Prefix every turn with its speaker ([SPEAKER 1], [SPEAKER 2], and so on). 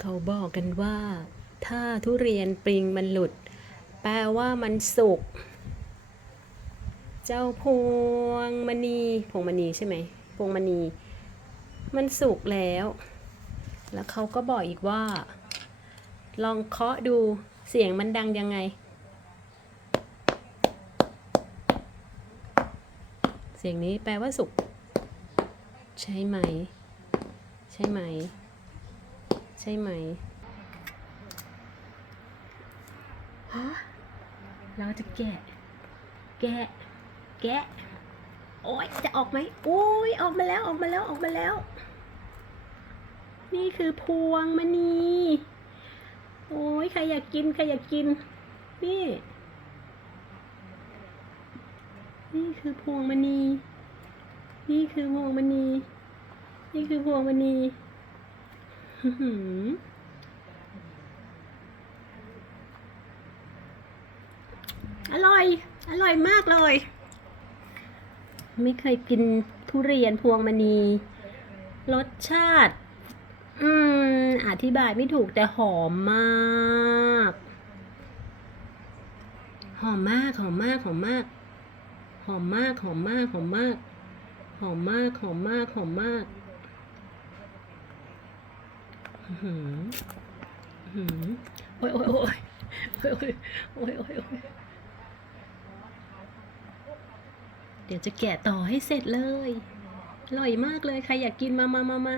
[SPEAKER 1] เขาบอกกันว่า ถ้าทุเรียนปริงมันหลุด แปลว่ามันสุก เจ้าพวงมณีพวงมณีใช่ไหมพวงมณี มันสุกแล้ว แล้วเขาก็บอกอีกว่า ลองเคาะดูเสียงมันดังยังไง เสียงนี้แปลว่าสุก ใช่ไหม ใช่ไหม ช่ไหมฮะเราจะแกะ แกะ แกะ โอ๊ยจะออกไหมโอ้ยออกมาแล้วออกมาแล้วออกมาแล้ว นี่คือพวงมณีโอ้ยใครอยากกินใครอยากกิน นี่ นี่คือพวงมณี นี่คือพวงมณี นี่คือพวงมณี อร่อย อร่อยมากเลย ไม่เคยกินทุเรียนพวงมณี รสชาติ อืม อธิบายไม่ถูกแต่หอมมาก หอมมาก หอมมาก หอมมาก หอมมาก หอมมาก หอมมาก หอมมาก หอมมาก หอมมากอื้อหืออื้อหือโอ้ยโอ้ย โอ้ยโอ้ยโอ้ยโอ้ยโอ้ยโอ้ยเดี๋ยวจะแกะต่อให้เสร็จเลย อร่อยมากเลย ใครอยากกินมามามามา